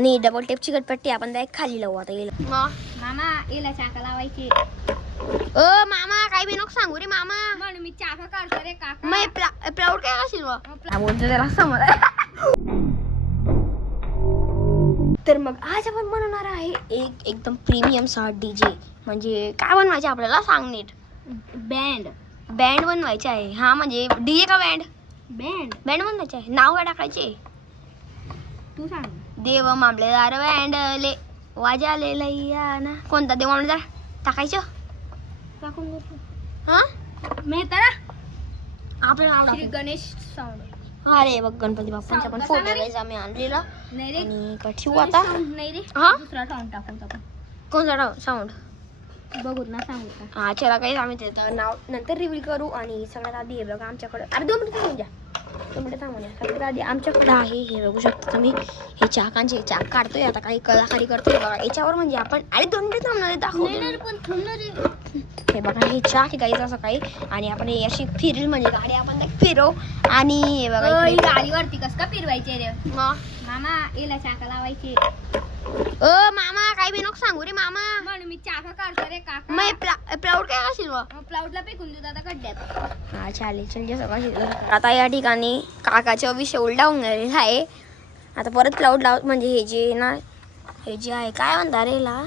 आणि डबल टेपची गटपट्टी आपण डायरेक्ट खाली लावू आता येईल. मामा याला चाका लावायची. ओ मामा काय बी नको सांगू रे मामा. म्हणून मी चाका काढतो रे काका. मग प्राऊड काय असेल बोलतो त्याला समज. तर मग आज आपण बनवणार आहे एकदम प्रीमियम सा डीजे. म्हणजे काय बनवायचे आपल्याला सांग नीट. बँड बनवायचे आहे. हा म्हणजे डीजे का बँड बँड बनवायचे आहे. नाव काय टाकायचे तू सांग. देव मामलेदार बँडले वाजाले लैया ना. कोणता देव मामलेदार टाकायचं टाकून घेतो. हा मेहता ना आपल्याला श्री गणेश साऊंड. अरे बघ गणपती बाप्पांचा पण फोटो घ्यायचा आम्ही आणलेला. नाही रे आणि ठेवू आता. नाही रे हा दुसरा साऊंड टाकून आपण कोणता साऊंड बघू ना सांगू का. हा चला काही आम्ही त्याचं नाव नंतर रिव्हील करू. आणि सगळ्यात आधी हे बघा आमच्याकडे. अरे 2 मिनिटं थांबून द्या. 2 मिनिटं थांबून द्या. सगळ्यात आधी आमच्याकडे आहे हे बघू शकता तुम्ही. हे चाकांचे चाक काढतोय आता काही कलाकारी करतोय बघा याच्यावर. म्हणजे आपण अरे 2 मिनिटं थांबणार दाखवतो. पण थांबणार हे बघा हे चाक आहे गाईचं असं काही. आणि आपण हे अशी फिरेल म्हणजे गाडी आपण फिरव. आणि हे बघा इकडे गाडीवरती कस का फिरवायचे रे. मग मामा याला चाका लावायचे. ओ मामा काय बी नको सांगू रे मामा. म्हणून मी चाका काढतो रे काका. मग प्राऊड काय असेल प्लाउडला फेकून देऊ आता खड्ड्यात. हा चालेल चल सगळं. आता या ठिकाणी काकाचा विषय उलटा होऊन गेलेला आहे. आता परत क्लाउड लाव म्हणजे हे जे ना हे जे आहे काय म्हणता रे ला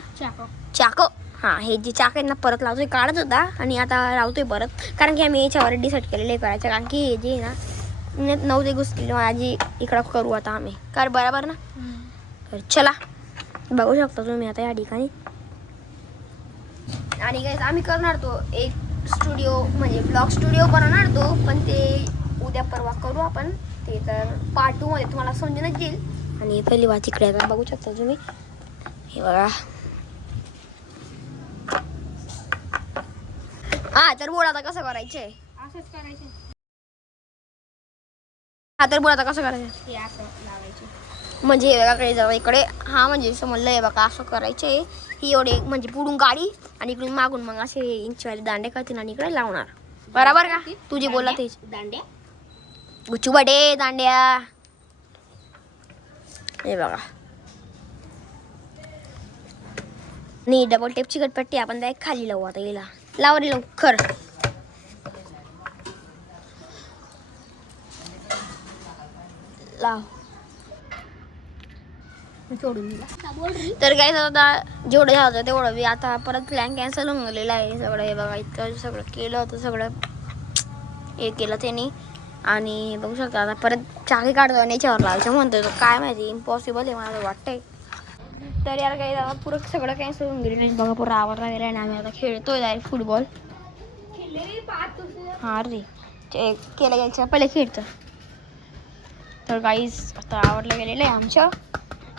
चाको. हा हे जे चाक आहे ना परत लावतोय. काढत होता आणि आता लावतोय परत. कारण की आम्ही याच्यावर डिसाईड केलेलं करायचं. कारण की हे जे ना 9 ते घुसलेली माझी इकडं करू आता आम्ही. कर बरोबर ना. तर चला बघू शकता तुम्ही आता या ठिकाणी. आणि गाईस आम्ही करणार तो एक स्टुडिओ म्हणजे ब्लॉग स्टुडिओ बनवणार तो. पण ते उद्या परवा करू आपण ते. तर पार्ट 2 मध्ये तुम्हाला समजूनच येईल. आणि पहिली बात इकडे आता बघू शकता तुम्ही. हे बघा. हा तर बोल आता कसं करायचंय. असंच करायचं. हा तर बोल आता कसं करायचं. हे असं लावायचे. म्हणजे हे बघा कडे जाऊ इकडे. हा म्हणजे समजलं हे बघा असं करायचंय. ही एवढे म्हणजे पुढून गाडी आणि इकडून मागून मग असे इंचवाले दांडे करतील आणि इकडे लावणार. बरोबर का तुझे बोलला तेच. दांड्या गुच्चू बडे दांड्या. हे बघा. आणि डबल टेपची गटपट्टी आपण डायरेक्ट खाली लावू आता येईल. लाव रे लवकर. लाव. सोडून दिला. तर काय आता जेवढं झालं तेवढं मी आता परत प्लॅन कॅन्सल होऊन गेलेला आहे सगळं. हे बघा इतकं सगळं केलं होतं सगळं हे केलं त्यांनी. आणि बघू शकता आता परत चाकी काढतो आणि याच्यावर लावायचं म्हणतोय तो. काय माहिती इम्पॉसिबल आहे मला वाटतंय. तर यार काही आता पुरं सगळं कॅन्सल होऊन गेलेलं आहे बघा. पुरं आवरला गेला आणि आम्ही आता खेळतोय डायरेक्ट फुटबॉल. हा रे केलं घ्यायचं पहिले खेळतं. तर काहीच आता आवडलं गेलेलं आहे आमचं.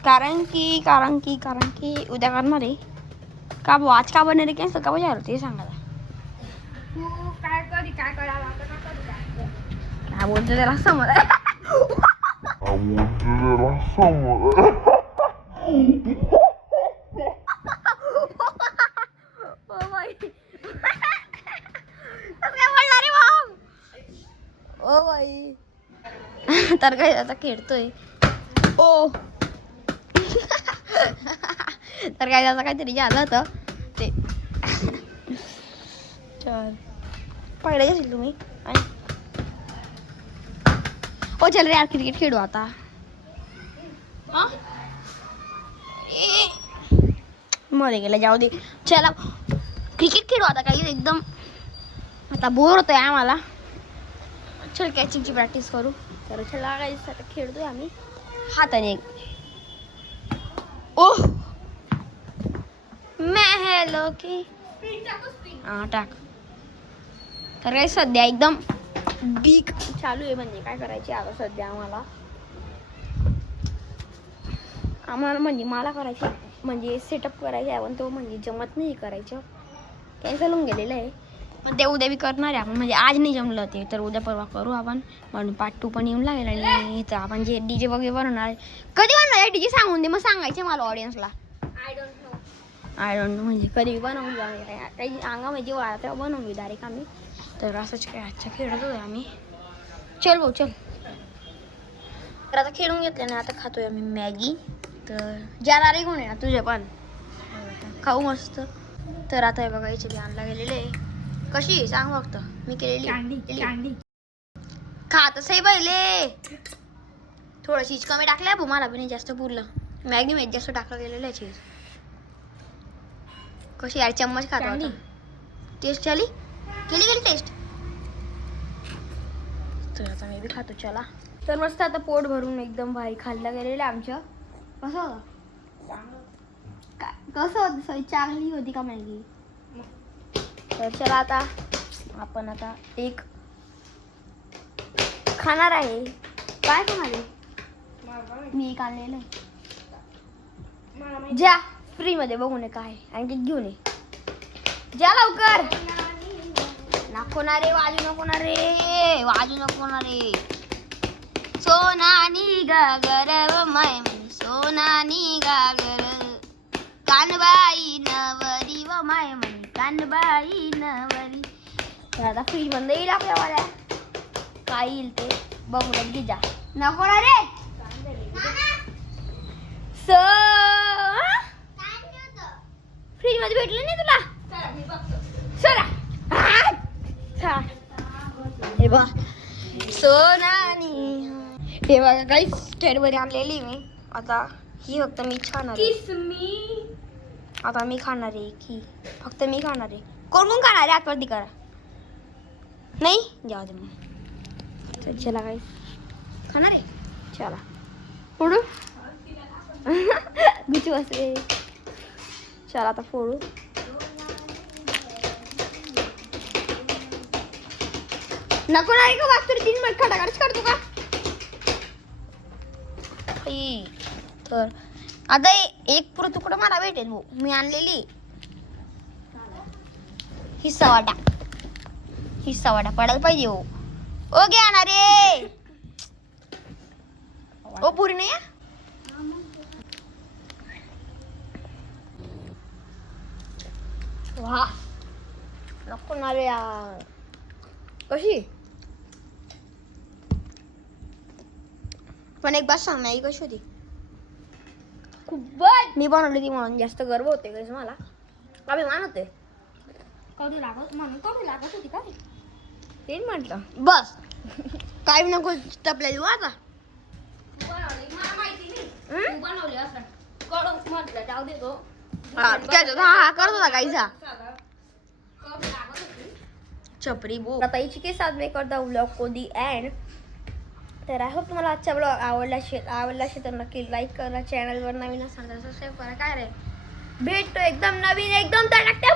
कारण की उद्या करणार आहे का भाऊ. आज का बनणार आहे कॅन्सल का बजावर ते सांगा. तू काय करावं काय बोलतो त्याला समज. O by. तर काय आता खेळतोय. ओ तर काय त्याचं काहीतरी झालं होतं ते. चल पहिले असेल तुम्ही. हो चल रे यार क्रिकेट खेळू आता. मध्ये गेलं जाऊ दे. चला क्रिकेट खेळू आता. काही एकदम आता बोर होतोय आम्हाला. चल कॅचिंगची प्रॅक्टिस करू. तर चला काही आता खेळतोय आम्ही हाताने. ओह मेहलो की हा टाक. तर काही सध्या एकदम बीक चालू आहे. म्हणजे काय करायचे आता सध्या आम्हाला म्हणजे मला करायचे म्हणजे सेटअप करायचे आहे. पण तो म्हणजे जमत नाही करायचं. कॅन्सल होऊन गेलेलं आहे. पण ते उद्या बी करणार आहे आपण. म्हणजे आज नाही जमलं ते तर उद्या परवा करू आपण. म्हणून पार्ट 2 पण येऊन लागेल. आणि इथं आपण जे डीजे वगैरे बनवणार आहे. कधी बनवणार आहे डीजे सांगून दे मग सांगायचे मला ऑडियन्सला. आय डोंट नो म्हणजे कधी बनवून काही अंगामध्ये जेव्हा आला तेव्हा बनवून डायरेक्ट आम्ही. तर असंच काय आजच्या खेळत होतो आम्ही. चल भाऊ चल. तर आता खेळून घेतलं ना आता खातोय आम्ही मॅगी. तर जाणारे कोण आहे ना तुझे पण खाऊ मस्त. तर आता हे बघा याचे आणला गेलेले आहे. कशी आहे सांग फक्त. मी कांडी केलेली कांडी खात आहे पहिले. थोडं चीज कमी टाकलं भाऊ, मला पण नाही जास्त पुरलं. मॅगी मध्ये जास्त टाकलं गेलेलं आहे चीज. कशी यार चम्मच खातो कांडी. आता. टेस्ट झाली गेली टेस्ट. तर आता मी बी खातो चला. तर मस्त आता पोट भरून एकदम भारी खाल्लं गेलेलं आहे आमच्या. कसं होतं कसं होतं सॉरी चांगली होती का मॅगी. तर चला आता आपण आता एक खाणार आहे. काय खाणार आहे मी एक आणलेलं आहे. जा फ्री मध्ये बघून ये काय आणखी घेऊन ये. जा लवकर. नको ना रे वाजू नको ना रे वाजू नको ना रे. सोनानी गागर व माय म्हणे सोनानी गागर कानबाई नवरी व माय म्हणे कानबाई नवरी. तर आता फ्रीज मध्ये येईल आपल्यावाल्या काय येईल ते बघून घे. जा नको ना रे. फ्रीज मध्ये भेटलं नाही तुला. चला हे बघा सोनानी. हे बघा काही कॅडबरी आणलेली मी. आता ही फक्त मी खाणार आहे. आता मी खाणार आहे की फक्त मी खाणार आहे. कोण कोण खाणार आहे आतवरती करा. नाही जाऊ दे मग. तर चला काही खाणार आहे चला फोडू. गुची बसले. चला आता फोडू. नको नाही का वागतो 3 मिनिट खटाखटच करतो का. तर आता एक पुरं तुकडं मला भेटेल भाऊ. मी आणलेली हिस्सा वाटा पडायला पाहिजे हो. ओ घ्या ना रे. ओ पुरी नाही वा नको ना रे यार. कशी पण एक बात सांग मॅगी कशी होती. खूपच मी बनवली ती म्हणून जास्त गर्व होते गाईस मला. अभिमान होते. कडू लागत होती का ते म्हटलं बस काय नको टपल्या देऊ आता. बनवली असं कडू म्हटलं जाऊ दे तो. हा करत होता गाईचा चपरी बो. आता इची के साथ में करता व्लॉग को दी एंड. तर आय होप तुम्हाला आजचा ब्लॉग आवडला असेल तर नक्की लाईक करा. चॅनलवर नवीन असाल तर सबस्क्राईब करा. काय रे भेटतो एकदम नवीन एकदम तडकत्या